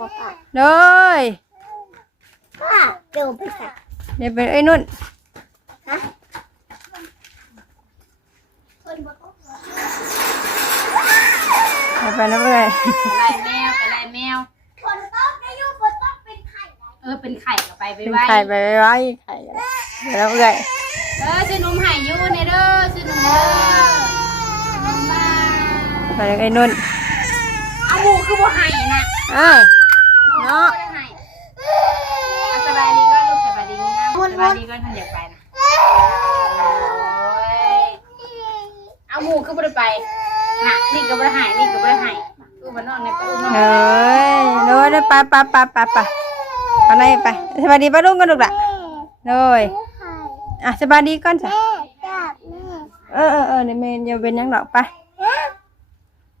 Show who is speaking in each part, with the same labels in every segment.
Speaker 1: บอกป้า
Speaker 2: เลย
Speaker 1: ป้าเดี๋ยวไปใส่
Speaker 2: เดี๋ยวไปเอ้ยนุ่น
Speaker 1: ฮะคนบอกว่า
Speaker 2: เอาไปน้ำเลย
Speaker 3: ไล่แมวไปไล่แมว
Speaker 1: คนต้องได้ยุ่คนต้องเป็นไข่ไหน
Speaker 3: เออเป็นไข่ก็ไปไป
Speaker 2: เป็น
Speaker 3: ไว้
Speaker 2: ไข่ไปไว้ไข่กันเดี๋ยวน้ำเลย
Speaker 3: เออซื้อนมไห่อยู่ในเด้อซื้อนมเด้อนมมา
Speaker 2: ไปไอ้นุ่น
Speaker 3: เอาหมูคือบ่ไห่นะ
Speaker 2: อ่า
Speaker 3: เนาะไห่เอาสบายดีก็ลูกสบายดีนะสบายดีก็ท่านอยากไปนะโอ้ยเอาหมูคือบ่ได้ไปน่ะนี่ก็บ่ได้ไห่นี่ก็บ่ได้ไห่คือบ่นอนในไปอุ้มนอน
Speaker 2: เฮ้ยโดยไปไปไปไปไปเอาไหนไปสบายดีป้าลุงกันลูกละโดย
Speaker 1: ไข่
Speaker 2: อะสบายดีก่อนจ้ะ
Speaker 1: แม่จับแม่
Speaker 2: เออเออเออในเมนอย่าเป็นหยังดอกไป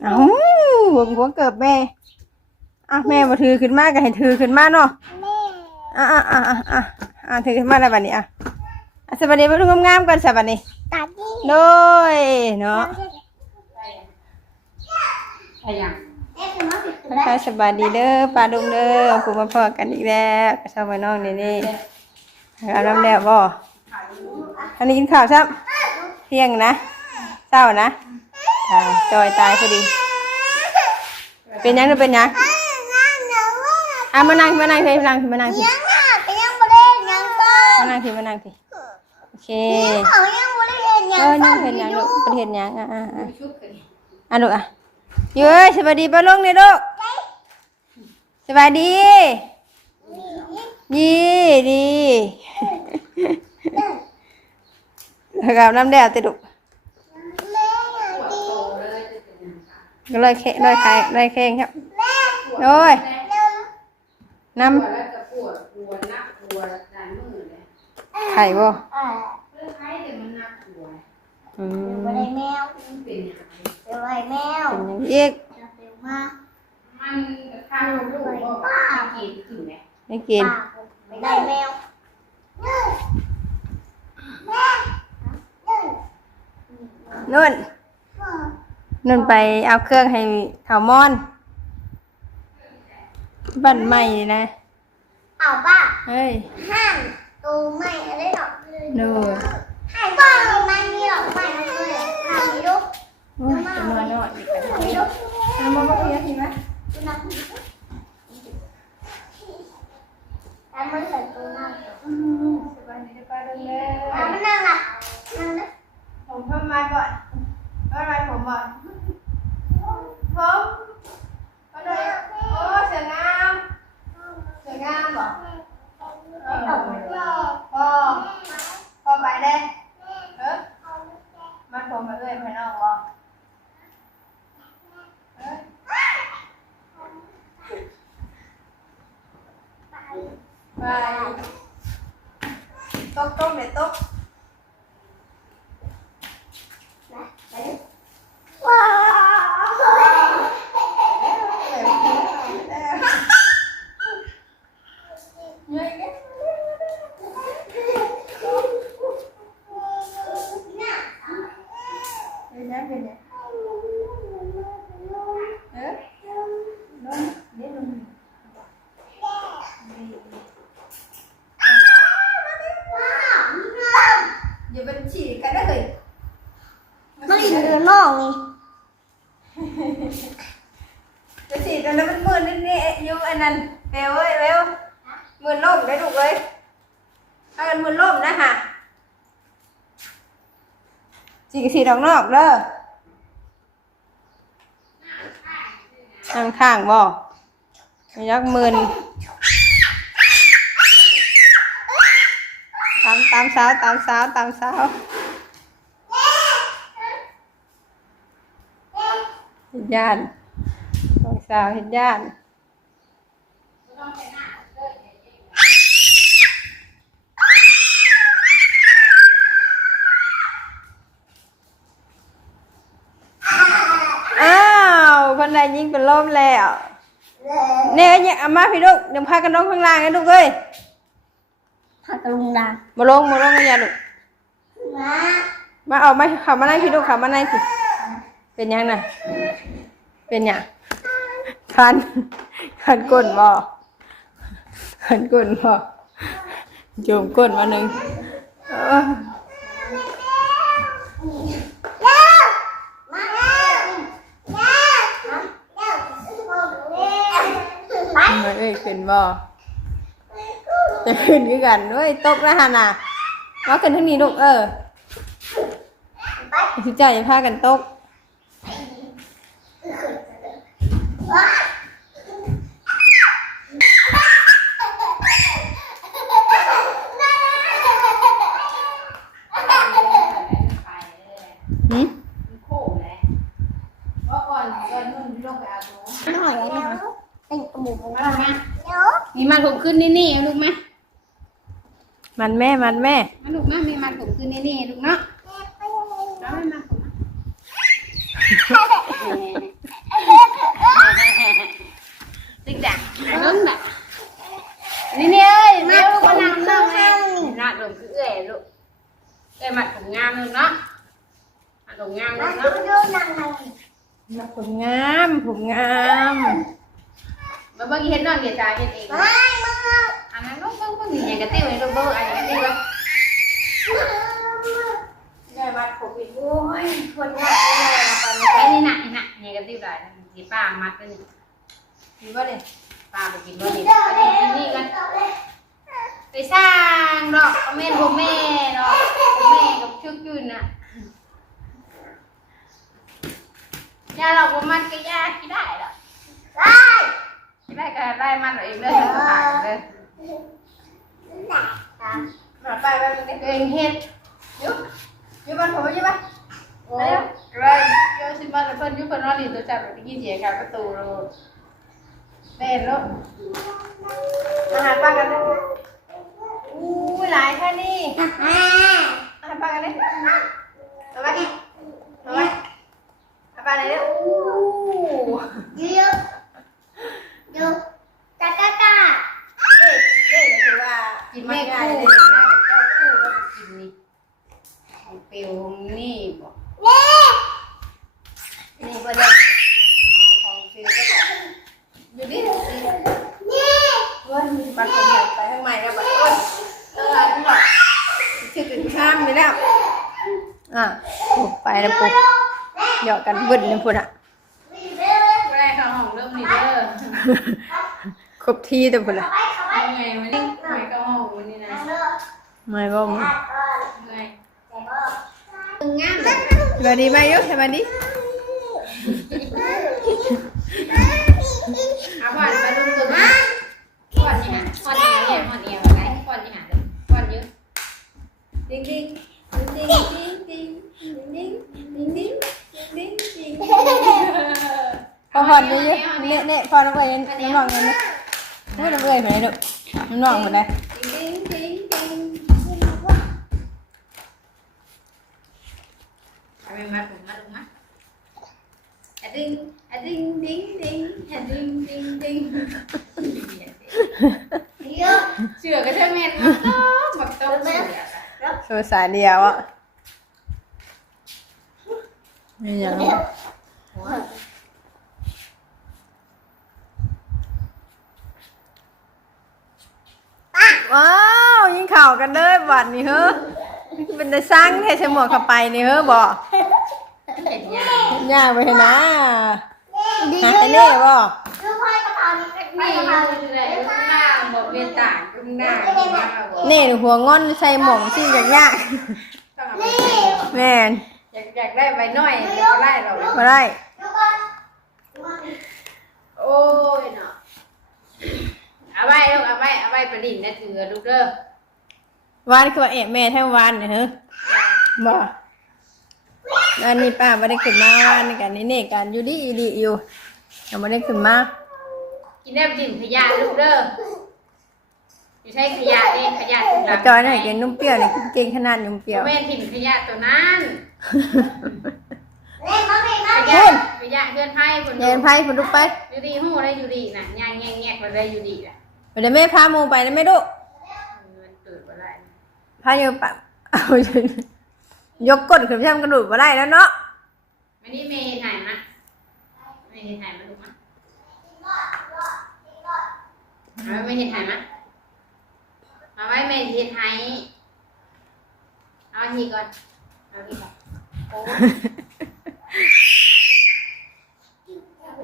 Speaker 2: เอ้าหัวหัวเกิบแม่ อะแม่มาถือขึ้นมาก็ให้ถือขึ้นมาเนาะ
Speaker 1: แม่
Speaker 2: อะอะอะอะอะอะถือขึ้นมาแล้วบัดนี้อะอะสวัสดีป้าลุงงามๆก่อนสวัสดี
Speaker 1: ตาดี
Speaker 2: โดยเนาะ
Speaker 3: ไปยัง
Speaker 1: เอ๊ะคือมันผิด
Speaker 2: ทักทายสบายดีเด้อป้าลุงเด้อผูมาพอกันอีกแล้วกับชาวบ้านน้องนี่นี่เอาน้ำแล้วบ่อันนี้กินข้าวซ้ำเที่ยงนะเช้านะอ่าจอยตายพอดี เป็นหยังหรือเป็นหยัง
Speaker 1: นั่งเดี๋ยวว่า
Speaker 2: อะมานั่งมานั่งพี่มานั่งพี่มานั่งพี่
Speaker 1: ยังอะเป็นยังบ่ได้ยังต้น
Speaker 2: มานั่งพี่มานั่งพี่โอเค
Speaker 1: เขายังบ่ได้เห็นยั
Speaker 2: เองอ
Speaker 1: ต้
Speaker 2: นั่ง
Speaker 1: น
Speaker 2: เห็นหยัง
Speaker 1: อ
Speaker 2: ลู
Speaker 1: ยู่
Speaker 2: กประเทศหยังอะอะอะอะลูกอะเย้ยสวัสดีป้าลุงเนี่ยลูกสวัสดีดีดีแล้วก็เอาน้ำแดดติดุ
Speaker 1: แม่ดี
Speaker 2: ก็เลยแค่เลยไข่เลยแข้งครับโอ้ย
Speaker 1: เร็ว
Speaker 2: น้
Speaker 3: แล้วก็ปวดปวดนักปวดหลายมือเลยำ
Speaker 2: ไข่บ่
Speaker 1: อ่า
Speaker 3: เรื่องไข้แต่มันนักปวด
Speaker 2: อืม
Speaker 1: บ่ได้แมว
Speaker 3: มันเป็นยังไง
Speaker 1: เดี๋ยวไอ้แมว
Speaker 2: เป็นอย่างอีก
Speaker 1: เดี๋ยวมา
Speaker 3: มันข้างลูกก็กินถึงไหม
Speaker 2: ไม่กิน
Speaker 1: ป้าไปได้แมวแม่
Speaker 2: นุ่นนุ่นไปเอาเครื่องให้เถามอน บ้านใหม่นี่นะ
Speaker 1: เอาป้า
Speaker 2: เฮ้ย
Speaker 1: ห้ามตูไม่อะไรหรอก
Speaker 2: ดู
Speaker 1: ห้ามป้าไม่มีหรอกไม่เลยห้ามมีลูก
Speaker 2: โอ้ยจะนอนนอนอีก
Speaker 1: ห้ามมีลูก
Speaker 2: แล้วมาบอกเยอะทีไหม
Speaker 1: ดูนะแต่มันใส่ตัวนั่ง
Speaker 2: สบายดีป้าดุงเด้
Speaker 1: อะ
Speaker 2: อ
Speaker 1: มันนั่งอะนั่งนะ
Speaker 2: ผมเพิ่มมาก่อนเพิ่มมาผมก่อนผม ก็เลยโอ้เสืองามเสืองามเหรอ
Speaker 1: เอาไปรอ
Speaker 2: พ่อพ่อไปเด้เออมันผมมาเลยไปนอกบ่เออไปตกตกเดี๋ยวตก
Speaker 1: ว้าว
Speaker 2: เป็นยังเป็นยังเออลงเดี๋ยวลงอย่าเป็นฉี่กันได้เลย
Speaker 1: มันอีกเดือนน้องนี่
Speaker 2: จะฉี่แต่แล้วมันมือนิดนี่อยู่อันนั้นเบลเอ้ยเบลมือล่มได้ถูกเลยถ้ากันมือล่มนะฮะฉี่ กับฉี่ดอกนอกเด้อข้างข้างบ่ไม่ยักมืนตามตามสาวตามสาวตามสาวเห็นญาติสองสาวเห็นญาติอ้าว คนใดยิงเป็นลมแล้วเนี่ยเนี่ยเอามาพี่ลูกเดี๋ยวพากันลงข้างล่างให้ลูกเอ้ย
Speaker 1: ผักกระลุงดา
Speaker 2: มาลงมาลงกันอย่าลูก
Speaker 1: มา
Speaker 2: มาออกมาเขามานั่งพี่ลูกเขามานั่งพี่เป็นยังน่ะ เป็นยังคันคันก้นบ่คันก้นบ่โจมก้นมาหนึ่ง นบ่จะขึ้นด้วกันด้วยตกแล้วฮานาว่าขึ้นทั้งนี้ลูกเออสิจ่ายพากันตกหืม
Speaker 3: หน่อยไอ้
Speaker 1: หน่อยเป็นหมูพง
Speaker 3: มา มา
Speaker 1: เดี๋ยว
Speaker 3: มีมันผมขึ้นนี่นี่ลูกมา
Speaker 2: มันแม่มันแม่
Speaker 3: มาลูกมามีมันผมขึ้นนี่นี่ลูกเนาะเอาไม่มาผมตึกดักนุ่นแบบนี่นี่เอ้ยมาลูกมานั่งนั่งเลยน่าดมคือเอ้ยลูกเอ้ยมัดผมงามลูกเนาะมัดผมงามลู
Speaker 1: มากดู
Speaker 3: เนาะ
Speaker 1: ดูนางนาง
Speaker 2: ผมงามผมงาม
Speaker 3: มาเบิ่งเห็นน้องเดียตาเห็นเอง
Speaker 1: ไม่มึง
Speaker 3: อันนั้นลูกเบิ่งเบิ่งนี่ยังกระติ้วให้ลูกเบิ่งอันนี้กระติ้วไว้ได้มัดผมอีกโอ้ยคนงามเลยตอนนี้ไอ้นี่น่ะนี่น่ะยังกระติ้วได้สีป้ามัดกันนี่กินบ่เลยป้าไปกินบ่นี่อันนี้กินนี่กันไปสร้างดอกเอาแม่นบ่แม่ดอกบ่แม่กับชุกจุนน่ะยาเราบ่มันก็ยากินได้ดอก
Speaker 1: ได้
Speaker 3: กินได้ก็ได้มันเอาเองเลยผ่านเลย
Speaker 2: มาไปไปไป
Speaker 3: ตัวเองเฮ็ด
Speaker 2: ยุบยุบมันผมยุบมัน
Speaker 3: โอ้ยไรเดี๋ยวสิมาแล้วเพิ่นอยู่เพิ่นนอนนี่ตัวจับได้ยินเสียงการประตูโลดเล่นลูก
Speaker 2: อาหารป้ากันเลยอู้หลายแค่นี้
Speaker 1: อ่า
Speaker 2: อาหารป้ากันเลยเอาไว้เอาไว้เอาไปไหนเนี่ยอู้
Speaker 1: ยู ดูตะกะกะ
Speaker 2: เลขเลขก็คือว่า
Speaker 3: กิน
Speaker 2: น
Speaker 3: ไม่
Speaker 2: ไม่ได้
Speaker 3: ได้
Speaker 2: เลย
Speaker 3: นะนเจ้าคู่ก็กินนี่ของเปลวงนี่บ
Speaker 1: อ
Speaker 2: กเลขนี่ก็เลข
Speaker 3: ของเปลวก็อยู่ดิ
Speaker 1: นี่
Speaker 2: ว้ามีบัตรคนใหญ่ไปข้างในนะปัตรอ้นเออที่บอกที่ถึงข้ามไปแล้วอะปลูกไปนะปลูกหยาะกันเบึ้นเลยพุ่นอะ ครบที่แต่พุ่นอะ
Speaker 1: ไปเข้าไป
Speaker 3: เอาไงวันนี้ไม่เข้าห้องวันนี้นะ
Speaker 1: เลิก
Speaker 2: ไม่บ่มึง
Speaker 1: ตัดก่อน
Speaker 3: ไง
Speaker 1: แต่ก็
Speaker 3: ตึงงาม
Speaker 2: สวัสดีไหมายุสวัสดี
Speaker 3: เอาผ่อนไปลุงตึงผ่อนนี่ฮะผ่อนเอวเนี่ยผ่อนเอวอะไรผ่อนนี่ฮะผ่อนเยอะ
Speaker 2: ดิ้งดิ้งดิ้งดิ้งดิ้งดิ้งดิ้งดิ้งดิ้งดิ้ง พอพอดีเนี่ยเนี่ยพอน้องเอ๋ยน้องน้องเงินนะพูดน้องเอ๋ยเหมือยลูกน้องน้องหม
Speaker 3: ดิ้งดิ้งดิ้งเอาไปมาผมมาลงมาอะดิ้งอะดิ้งดิ้งดิ้งอะดิ้งดิ้งดิ้ง
Speaker 1: เยอะ
Speaker 3: เชื่อก็ใช่แม่นบักต้มบักต้มเชื่อ
Speaker 2: โซสายเดียวอะไม่ยัง ว้าวยิงข่าวกันเลยบัดนี่เฮ้อเป็นได้สร้างเทชหมวกเข้าไปนี่เฮ้อบ่
Speaker 3: เห็นยัง
Speaker 2: ย่างไปเถอะนะ
Speaker 1: ดี
Speaker 2: หา
Speaker 1: เย
Speaker 2: ไอ้
Speaker 1: อะ
Speaker 2: เล่บ่
Speaker 1: ดูพ่อกระเพรานี่ไป
Speaker 3: นี่
Speaker 1: กระเพรา
Speaker 3: มันเลยข้างหน้าบอกเวียนตากข้างหน้า
Speaker 2: นี่หัวงอนใส่หมองที่อยากยาก
Speaker 1: นี่
Speaker 2: แม่น
Speaker 3: อยากอยากได้ใบน้อยเดี๋ยวไล่เรา
Speaker 2: มาได้
Speaker 1: ดูก่อน
Speaker 3: โอ้ยเนาะ เอาไว้ลูกเอาไว้เอาไว้ประดิษฐ์นะถือลูกเด้อ
Speaker 2: วานคือว่าเอะแม่แท้วานเนี่ยเฮ้อบ่อันนี้ป้าไม่ได้ขึ้นมาวานนี่กันนี่นี่กันอยู่ดีอีดีอยู่ยังไม่ได้ขึ้นมา
Speaker 3: กินได้ดินขยะลูกเด้ออยู่ใช้ขยะเองขยะถุง
Speaker 2: แล้ว
Speaker 3: ดำ
Speaker 2: จอยนี่กินนุ่มเปรี้ยวนี่กินเก่งขนาดนุ่มเปรี้ยว
Speaker 3: แม่ถิ่นขยะตัวนั้น
Speaker 1: เล่นมาไม่มา
Speaker 3: ข
Speaker 1: เย
Speaker 3: ยะ
Speaker 1: อะ
Speaker 3: ขยะเพื่อนไพ่คน
Speaker 2: เดินไพ่ผลุกไป
Speaker 3: อยู่ดีหู้ได้อยู่ดีน่ะย่างแงงแงกมาได้อยู่ดีน่ะ
Speaker 2: เดี๋ยวแม่พาหมูไปนะแม่ดุ
Speaker 3: มันตื่นมาได้
Speaker 2: พาโยปะเอายกก้นขึ้นไปทำกระดูกมาได้แล้วเนาะ
Speaker 3: ไม่นี่เมย์ถ่ายมาเมย์ถ่ายมาลูกมาเอาไม่เห็นหายมะเอาไว้ไม่เห็นหายเอาทีก่อนเอาทีก่อนโอ้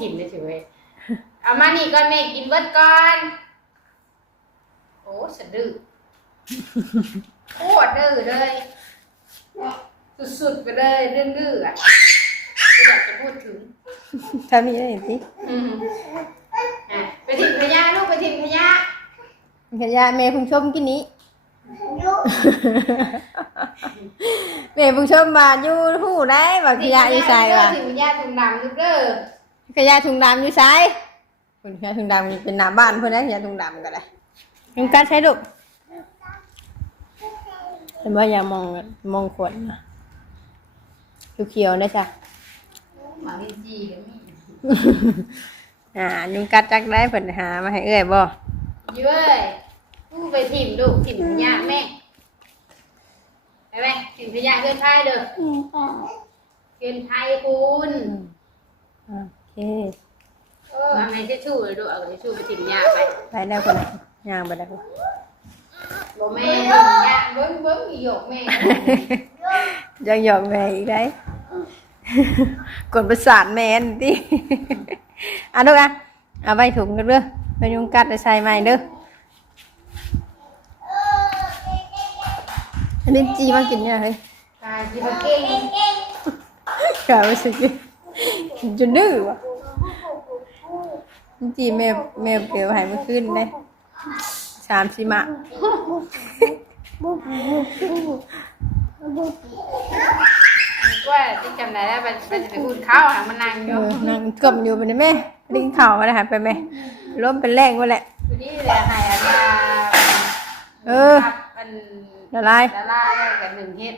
Speaker 3: ถิ่มเลยถือไว้เอามานี่ก่อนแม่กินเบิดก่อนโอ้ สะดือโคตรดื้อเลย สุดๆไปเลยเรื่องดื้ออะไม่อยากจะพูดถึง
Speaker 2: ถ้ามีได้สิ
Speaker 3: อืมอะไปถิ่มพยาลูกไปถิ่มพยา
Speaker 2: ขยะแม่เพุ่งชมกินนี้
Speaker 1: ยุ
Speaker 2: แม่เพุ่งชมมาอยู่หู้ได้ว่าขยะอยู่ไสว่ะ
Speaker 3: ถิ่มพยาถุงดำลูกเด้อ
Speaker 2: ขยะถุงดำอยู่ไสคุณขยะถุงดำนี่เป็นหน้าบ้านเพิ่นนะขยะถุงดำก็ได้ ยังการใช้ลูกเห็นว่าอย่ามองมองขวดนะเขียวๆนะจ๊ะ
Speaker 3: หมาวิจีก็มี
Speaker 2: อ่ายุงกัดจักได้เพิ่นหามาให้เอ้อยบ่
Speaker 3: เย้ยกูไปถิ่มลูกถิ่มพยาแม่ไปไหมถิ่มพยาเกินไทยเด้อเกินไทยคุณ
Speaker 2: โอเค
Speaker 3: เออเอาไงจะชู้เลยลูกเอาไงชู้ไปถิ่มยาไป
Speaker 2: ไปแล้วคนน่ะ ย่างไปแล้ว
Speaker 3: บอกแม่ถิ่มยาเบิ้งเบิ้งอีหยกแม่
Speaker 2: ยังหยอกแม่อีกได้กดประสาทแม่นติอะลูกอะเอาไปถุงกันเด้อไปยุงกัดไปใส่ใหม่เด้ออันนี้จีมากินเนี่ยเฮ้ย
Speaker 3: ตายจีบเก่ง
Speaker 2: กล่าวว่าสิกินจนดื้อว่ะจีแม่แม่เกลียวใหายเมื่อคืนได้ สามสิมะ
Speaker 3: ว่าที่จำได้แล้วมันมันจะไปพูดข้าวหางมันนางอ
Speaker 2: เอยู่อนั่งกลมอยู่ไปนี่แม่ไดิ้งข่าวมาเลยหายไปแม่ล้มเป็นแรงวะแหละ
Speaker 3: วันนี้แหละหายอันยา
Speaker 2: เออ
Speaker 3: มัน
Speaker 2: ละลาย
Speaker 3: ละลายได้กับหนึ่งเฮ็ด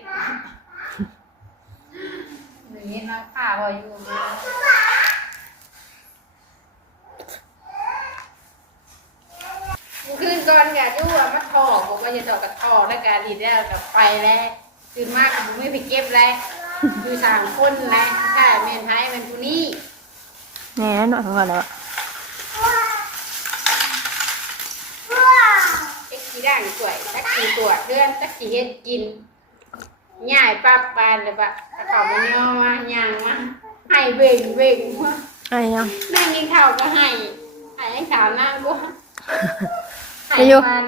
Speaker 3: หนึ่งเฮ็ดน้ำข้าพออยู่มา คืนก่อนกับยู่ว่ามาถอกบอกว่าจะถอกกับถอกแล้วการดีแล้วกับไปแล้วคืนมากผมไม่ไปเก็บแล้วคือสามคนนะใช่เมนไทยเป็นผู้นี้
Speaker 2: แหน่หน่อยของเราแล้วอะ
Speaker 3: เอ็กซี่ด่างสวยตักสีตัวเดือนตักสีเฮ็ดกินง่ายปั๊บบานเลยปะถ้าเขามาย่อมาย่างมาให้เบ่งเบ่งมา
Speaker 2: ไอ้ยัง
Speaker 3: แม่กินข้าวก็ให้ให้ให้ขาวหน้าก็ ให้
Speaker 2: อายุ
Speaker 3: มัน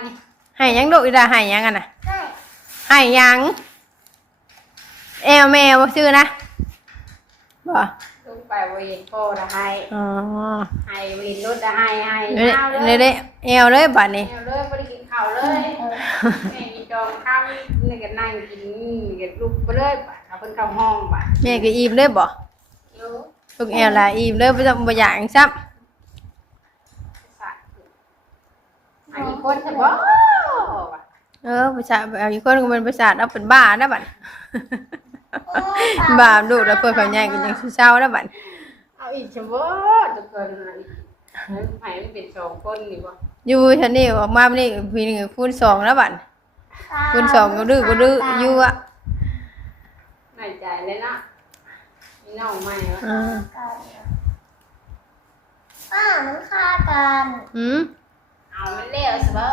Speaker 2: ให้ยังดุอีดาให้ยังกันน่ะให้ยังแอลแมวชื่อนะบ่
Speaker 3: ลงไปเวียนโคละให้
Speaker 2: อ๋อ
Speaker 3: ให้เวียนรถละให้ให้
Speaker 2: เด้
Speaker 3: ข้าวเล
Speaker 2: เด้
Speaker 3: ย
Speaker 2: เด้แอลเลยบัดนี้
Speaker 3: เอาเลยไม่ได้กินข้าวเลยแม่กินจองข้าวนี่ก็นั่งกินนี่ก็ลุกไปเลยบัดเอาเพิ่นเข้าห้องบัด
Speaker 2: แม่ก็อิ่มเลยบ่
Speaker 3: เดี๋ยว
Speaker 2: ลูกแอลล่ะอิ่มเลยบ่ต้องบ่อยากหยังซับ
Speaker 3: อันนี้คนใช่บ่
Speaker 2: เออประสาทเอาอีกคนก็เป็นประสาทเอาเป็นบ้านะบัดบ้าดุแล้วเพิ่นเขาใหญ่ก็ยังเศร้าๆนะบัด
Speaker 3: เอาอีกใช่บ่ทุกคนไผมันเป็นสองคนนี่บ่
Speaker 2: อยู่ฉันนี่ออกมานี่พีหนึงคูณสองแล้วบัดคูณสองก็ดื้อก็ดื้ออยู่อะ
Speaker 3: หน่อยใจเลยเนาะมีน้องใหม่วะ
Speaker 2: อ่า
Speaker 1: ป้ามันฆ่ากัน
Speaker 2: หืม
Speaker 3: เอามันเลี้ยวสิบ่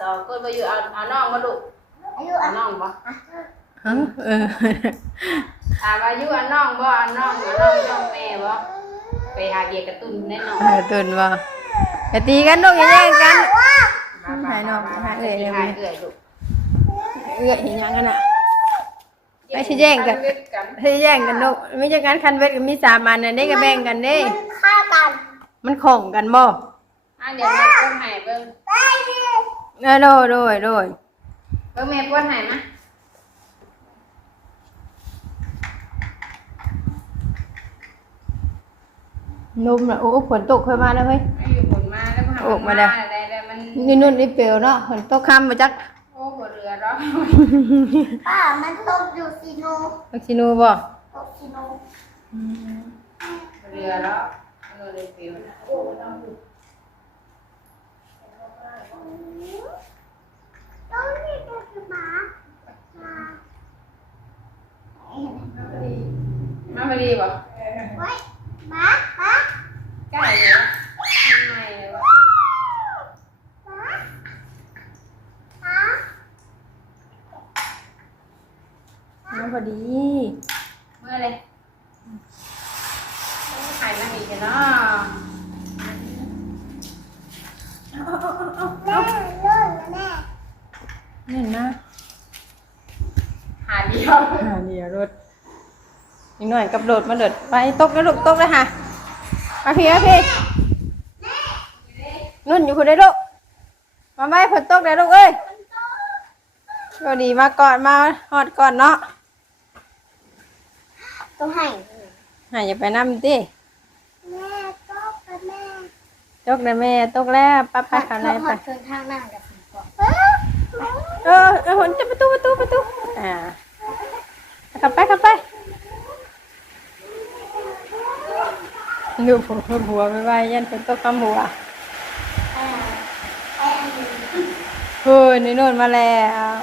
Speaker 3: สองคนบ่อยู่เอาเอาน้องมาลูก
Speaker 1: อายุ
Speaker 3: เอา
Speaker 1: อะ
Speaker 3: น้องบ่
Speaker 2: ฮะเออ
Speaker 3: ถามว่าอยู่เอาน้องบ่เอาน้องเอาน้องน้องแม่บ่ไปหาเดียกระตุ้นแน่นอน
Speaker 2: เออตุนว่าอย่าตีกันลูกอย่าแย่งกัน
Speaker 3: หายน้องหายเอื้อยหายเอื้อยลูก
Speaker 2: เอื้อเห็นยังกันอะ ไม่ใช่แย่งกันถ้าแย่งกันลูกไม่ใช่การคันเวทก็มีสามอันน่ะได้ก็แบ่งกันเด้
Speaker 1: มันฆ่ากัน
Speaker 2: มันของกันบ่
Speaker 3: อะเดี๋ยวแม่ป้อนให้เบิ่ง
Speaker 2: เออโดยโดยโดย
Speaker 3: เบิ่งแม่ป้อนให้มา
Speaker 2: นุ่มน่ะโอ้ฝนตกค่อยมาแล้วเฮ้ย
Speaker 3: ไม่มีผลมาแล้วมัน
Speaker 2: ออกมาแล้ว
Speaker 3: ได้ได้มัน
Speaker 2: นี่นุ่นนี่เปลวเนาะฝนตกค่ำมาจัก
Speaker 3: โอ้บ่เรือเนาะ
Speaker 1: ป้ามันตกอยู่ซีโน
Speaker 2: วัคซีนูบ่
Speaker 1: ตกซีโน
Speaker 3: เรือเนาะเรือเลยฟิวนะ
Speaker 1: มาไปดี
Speaker 3: ป่ะใกล้เล
Speaker 1: ยวะทำไม่เล
Speaker 3: ยวะน้อง
Speaker 2: พอดี
Speaker 3: เมื่อเลยต้ถ่ายมาอีกเนาะ
Speaker 2: นนะ
Speaker 3: หาเดียว
Speaker 2: หาเดียวรถอีกหน่อยกับโดดมาโดดไปตกแล้วลูกตกเลยค่ะมาพี่มาพี่นุ่นอยู่คุณได้ลูกมาไม่ฝนตกเลยลูกเอ้ยก็ดีมาก่อนมาหอดก่อนเนาะ
Speaker 1: ต้องให้
Speaker 2: หาอย่าไปน้ำดิ
Speaker 1: แม่ก็กับแม่
Speaker 2: ตกเลยแม่ตกแล้วป้าไปข้างในไป
Speaker 1: เดินทางหน้ากับสีก่อน
Speaker 2: เออเออหนจะประตูประตูประตูอ่าขับไปขับไปดูผมหัวไปไว้ยันฝนตกคำหัวเฮ้ยนี่โน่นมาแล้ว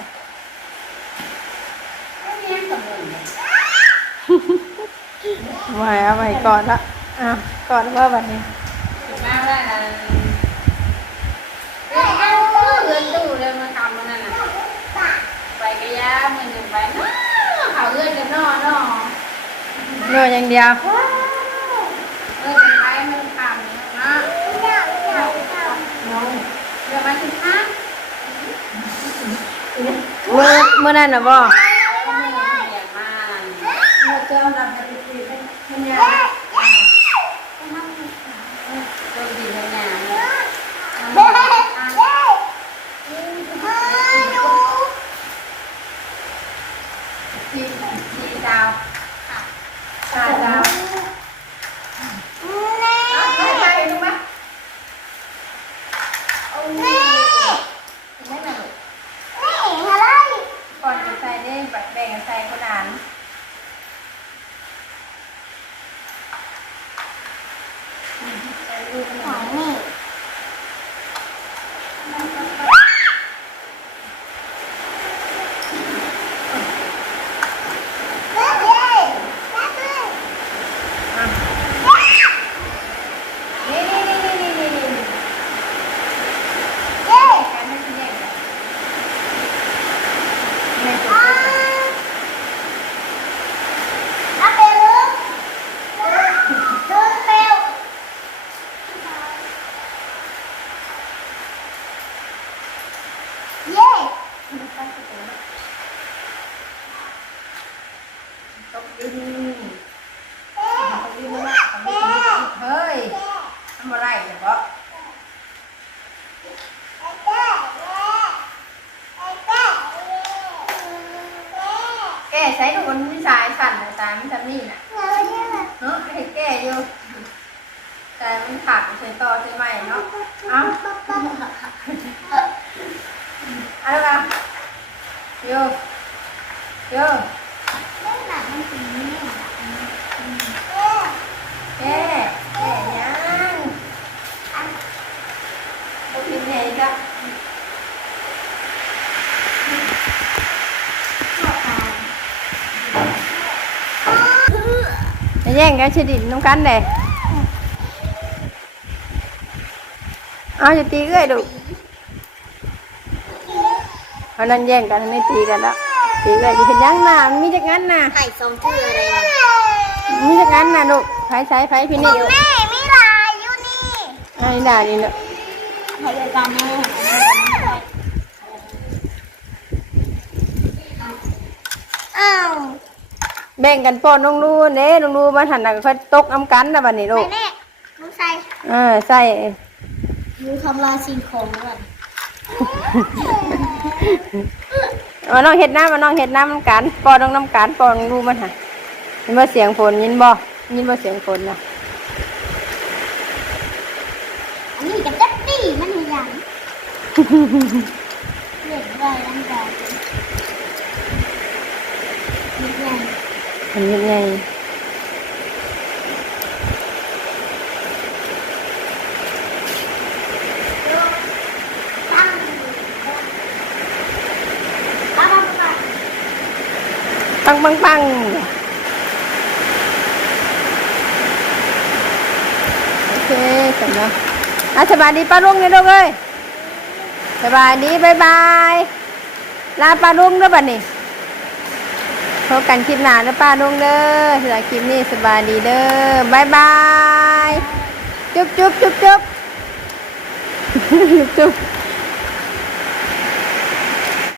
Speaker 2: ม่เอาไปก่อนละอะก่อนว่าวันนี้
Speaker 3: มาได้นะเอ้ยเอาเงินตู้เลยมาทำมันนั่นน่ะไปกระยามือหนึ่งไปเนาะ เขาเงินกันนอเนาะ
Speaker 2: โน่นอย่างเดียว
Speaker 3: เออจะไปมันทำเนาะ
Speaker 1: เจ้าเจ้าเจ้า
Speaker 3: เดี๋ยวมาถึงห้า
Speaker 2: เมื่อเมื่อนั้นน่ะบ่ Mm-hmm. ใช้ทุกคนมีสายสั่นน่สายมันทำนี่น่ะเนาะให้แก้อยู่แต่มันขาดใช้ต่อใช่ไหมเนาะเอ้า เอาละโยโยแก้แก้ยังตกดินไหนจ้ะแย่งกันชิดินน้ำกัน เด้เอาจะตีเอ้ยดูเขานั่นแย่งกันไม่ตีกันแล้วตีเอ้ยจะเป็นยังน่ะมีจักงั้นน่ะ
Speaker 1: ไข่ทรงเทืออะไร
Speaker 2: มีจักงั้นน่ะลูกไผใช้ไผพี่นี่
Speaker 1: แม่มีลายอยู่นี่
Speaker 2: ไอ้ด่านี่เนาะ
Speaker 1: ไข่เลยตามแม่อ้าว
Speaker 2: แบ่งกันป้อนน้องรูเด้น้องรูมาหันน่ะค่อยตกน้ำกันนะบัดนี้ลู
Speaker 1: ไป
Speaker 2: ก
Speaker 1: แม่ลูกใส่
Speaker 2: เออใส่
Speaker 1: ลูกทำลายสิ่งของด้วย
Speaker 2: มาน้องเฮ็ดน้ำมาน้องเฮ็ดน้ำกันป้อนน้องน้ำกันป้อนน้องรูมันหะยินบ่เสียงฝนยินบ่ยินบ่เสียงฝนนะ
Speaker 1: อันนี้กับจัดตี้มันมีอย่างเรียบร้อยแล้วกันนิดหน่อย
Speaker 2: มันยังไง
Speaker 1: ตั้งตั้งตั้งตั้ง
Speaker 2: ปังปังปังโอเคเสร็จแล้วอะสบายดีป้าลุงเนี่ยลูกเอ้ยสบายดีบายบายลาป้าลุงด้วยบัดนี้พบกันคลิปหน้าเด้อป้าลุงเด้อสำหรับคลิปนี้สบายดีเด้อบายบายจุ๊บจุ๊บจุ๊บจุ๊บจุ๊บจุ๊บ